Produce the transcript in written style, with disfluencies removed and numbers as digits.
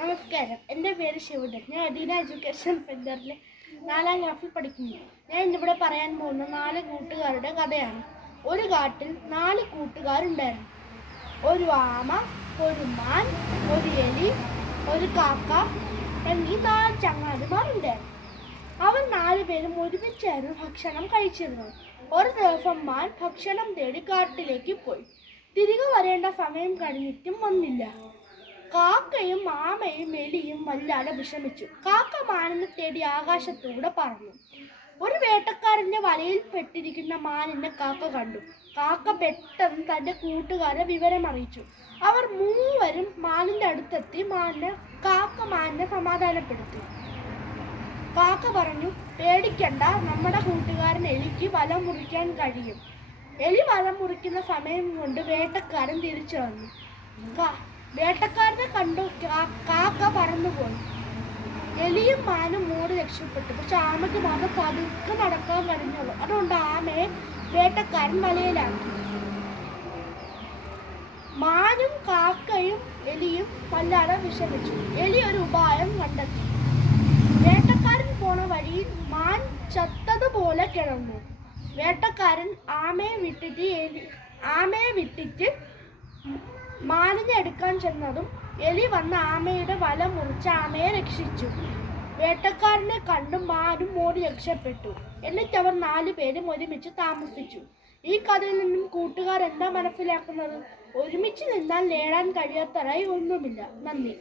നമസ്കാരം, എൻ്റെ പേര് ശിവദൻ. ഞാൻ അഡീന എഡ്യൂക്കേഷൻ സെൻ്ററിൽ 4ാം ക്ലാസ്സിൽ പഠിക്കുന്നു. ഞാൻ ഇന്നിവിടെ പറയാൻ പോകുന്ന 4 കൂട്ടുകാരുടെ കഥയാണ്. ഒരു കാട്ടിൽ 4 കൂട്ടുകാരുണ്ടായിരുന്നു. ഒരു ആമ, ഒരു മാൻ, ഒരു എലി, ഒരു കാക്ക എന്നീ 4 ചങ്ങാതിമാരുണ്ടായിരുന്നു. അവർ 4 പേരും ഒരുമിച്ചായിരുന്നു ഭക്ഷണം കഴിച്ചിരുന്നത്. ഒരു ദിവസം മാൻ ഭക്ഷണം തേടി കാട്ടിലേക്ക് പോയി. തിരികെ വരേണ്ട സമയം കഴിഞ്ഞിട്ടും വന്നില്ല. കാക്കയും ആമയും എലിയും വല്ലാതെ വിഷമിച്ചു. കാക്ക മാനിനെ തേടി ആകാശത്തൂടെ പറന്നു. ഒരു വേട്ടക്കാരന്റെ വലയിൽ പെട്ടിരിക്കുന്ന മാനിനെ കാക്ക കണ്ടു. കാക്ക പെട്ടെന്ന് തന്റെ കൂട്ടുകാരെ വിവരമറിയിച്ചു. അവർ മൂവരും മാനിന്റെ അടുത്തെത്തി കാക്ക മാനിനെ സമാധാനപ്പെടുത്തി. കാക്ക പറഞ്ഞു, പേടിക്കണ്ട, നമ്മുടെ കൂട്ടുകാരൻ എലിക്ക് വല മുറിക്കാൻ കഴിയും. എലി വല മുറിക്കുന്ന സമയം കൊണ്ട് വേട്ടക്കാരൻ തിരിച്ചു വന്നു. വേട്ടക്കാരനെ കണ്ടു കാക്ക പറന്നുപോയി. എലിയും മാനും ഓടി രക്ഷപ്പെട്ടു. പക്ഷെ ആമയ്ക്ക് മാത്രം പതുക്കെ നടക്കാൻ കഴിഞ്ഞുള്ളൂ. അതുകൊണ്ട് ആമയെ വേട്ടക്കാരൻ വലയിലാക്കി. മാനും കാക്കയും എലിയും വല്ലാതെ വിഷമിച്ചു. എലി ഒരു ഉപായം കണ്ടെത്തി. വേട്ടക്കാരൻ പോണ വഴിയിൽ മാൻ ചത്തതുപോലെ കിടന്നു. വേട്ടക്കാരൻ ആമയെ വിട്ടിട്ട് മാനിനെ എടുക്കാൻ ചെന്നതും എലി വന്ന് ആമയുടെ വല മുറിച്ച് ആമയെ രക്ഷിച്ചു. വേട്ടക്കാരനെ കണ്ട് മാനും ഓടി രക്ഷപ്പെട്ടു. എന്നിട്ട് അവർ 4 പേരും ഒരുമിച്ച് താമസിച്ചു. ഈ കഥയിൽ നിന്നും കൂട്ടുകാർ എന്താ മനസ്സിലാക്കുന്നത്? ഒരുമിച്ച് നിന്നാൽ നേടാൻ കഴിയാത്തതായി ഒന്നുമില്ല. നന്ദി.